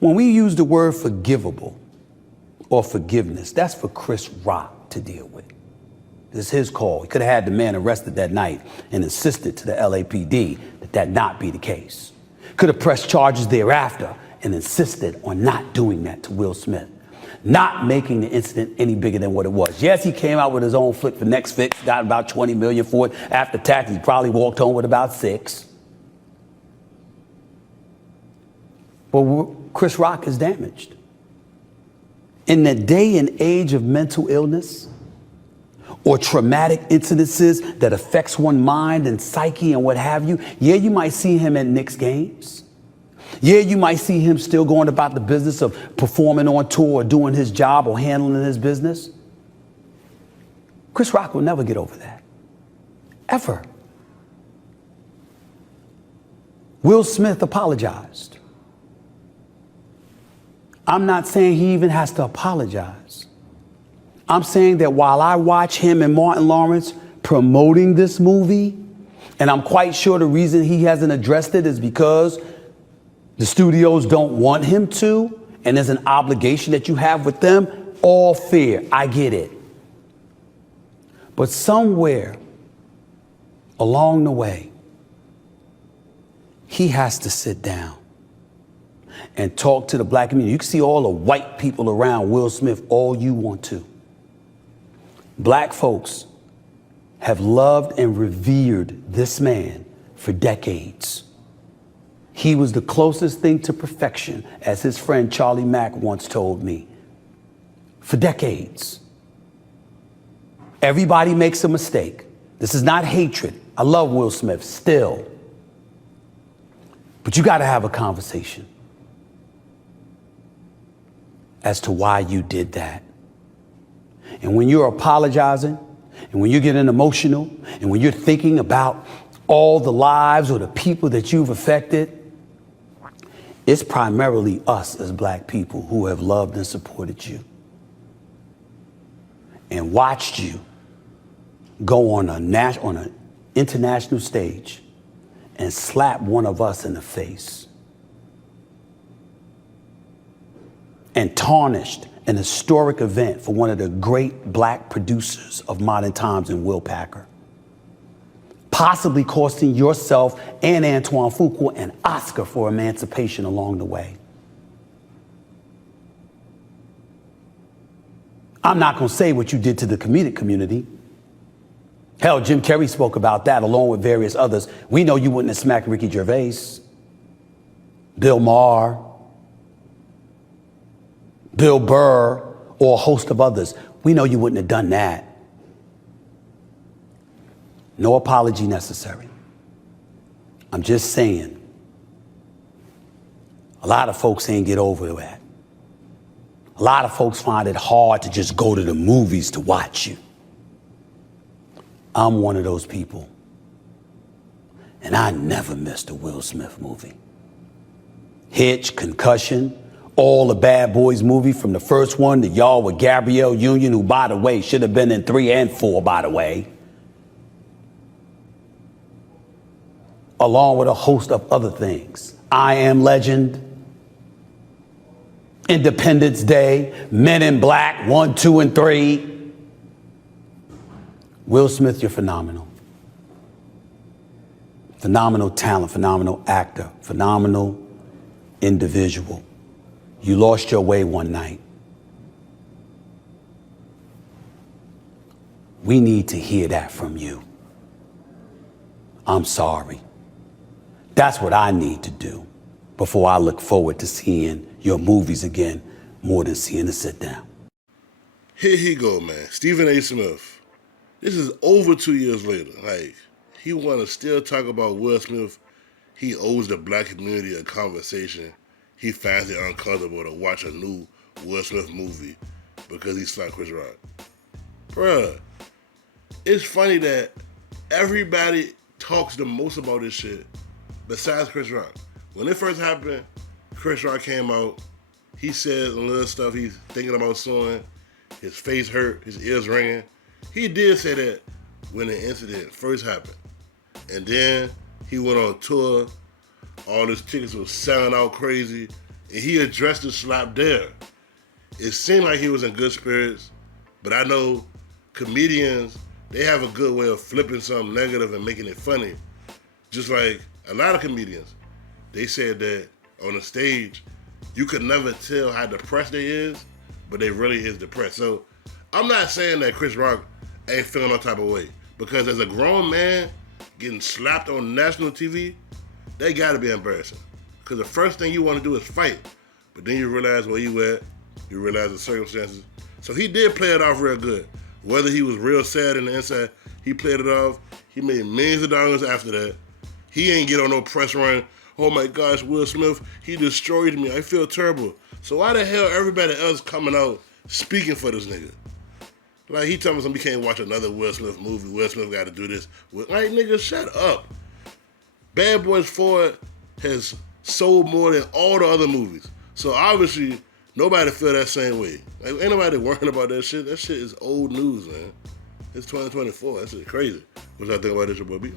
When we use the word forgivable or forgiveness, that's for Chris Rock to deal with. It's his call. He could have had the man arrested that night and insisted to the LAPD that that not be the case. Could have pressed charges thereafter and insisted on not doing that to Will Smith, not making the incident any bigger than what it was. Yes, he came out with his own flick for next fix, got about $20 million for it. After tax, he probably walked home with about $6. But Chris Rock is damaged. In the day and age of mental illness or traumatic incidences that affects one's mind and psyche and what have you, yeah, you might see him at Knicks games. Yeah, you might see him still going about the business of performing on tour or doing his job or handling his business. Chris Rock will never get over that. Ever. Will Smith apologized. I'm not saying he even has to apologize. I'm saying that while I watch him and Martin Lawrence promoting this movie, and I'm quite sure the reason he hasn't addressed it is because the studios don't want him to, and there's an obligation that you have with them, all fair. I get it. But somewhere along the way, he has to sit down and talk to the black community. You can see all the white people around Will Smith all you want to. Black folks have loved and revered this man for decades. He was the closest thing to perfection, as his friend Charlie Mack once told me, for decades. Everybody makes a mistake. This is not hatred. I love Will Smith still. But you got to have a conversation as to why you did that. And when you're apologizing, and when you're getting emotional, and when you're thinking about all the lives or the people that you've affected, it's primarily us as black people who have loved and supported you and watched you go on an international stage and slap one of us in the face and tarnished an historic event for one of the great black producers of modern times in Will Packer, possibly costing yourself and Antoine Fuqua an Oscar for emancipation along the way. I'm not going to say what you did to the comedic community. Hell, Jim Carrey spoke about that along with various others. We know you wouldn't have smacked Ricky Gervais, Bill Maher, Bill Burr, or a host of others. We know you wouldn't have done that. No apology necessary. I'm just saying, a lot of folks ain't get over that. A lot of folks find it hard to just go to the movies to watch you. I'm one of those people. And I never missed a Will Smith movie. Hitch, Concussion, all the Bad Boys movie from the first one to Y'all with Gabrielle Union, who, by the way, should have been in 3 and 4, by the way. Along with a host of other things. I Am Legend, Independence Day, Men in Black, 1, 2, and 3. Will Smith, you're phenomenal. Phenomenal talent, phenomenal actor, phenomenal individual. You lost your way one night. We need to hear that from you. I'm sorry. That's what I need to do before I look forward to seeing your movies again, more than seeing a sit down. Here he go, man. Stephen A. Smith. This is over 2 years later. Like, he want to still talk about Will Smith. He owes the black community a conversation. He finds it uncomfortable to watch a new Will Smith movie because he slapped Chris Rock. Bruh, it's funny that everybody talks the most about this shit besides Chris Rock. When it first happened, Chris Rock came out. He said a little stuff he's thinking about suing. His face hurt, his ears ringing. He did say that when the incident first happened. And then he went on tour. All his tickets was selling out crazy. and he addressed the slap there. It seemed like he was in good spirits, but I know comedians, they have a good way of flipping something negative and making it funny. Just like a lot of comedians, they said that on the stage, you could never tell how depressed they is, but they really is depressed. So I'm not saying that Chris Rock ain't feeling no type of way, because as a grown man getting slapped on national TV, they gotta be embarrassing. Because the first thing you want to do is fight, but then you realize where you at, you realize the circumstances. So he did play it off real good. Whether he was real sad in the inside, he played it off. He made millions of dollars after that. He ain't get on no press run. Oh my gosh, Will Smith, he destroyed me. I feel terrible. So why the hell everybody else coming out speaking for this nigga? Like, he telling me we can't watch another Will Smith movie. Will Smith got to do this. Like, nigga, shut up. Bad Boys 4 has sold more than all the other movies. So obviously, nobody feel that same way. Like, ain't nobody worrying about that shit. That shit is old news, man. It's 2024. That shit crazy. What y'all think about this, your boy B?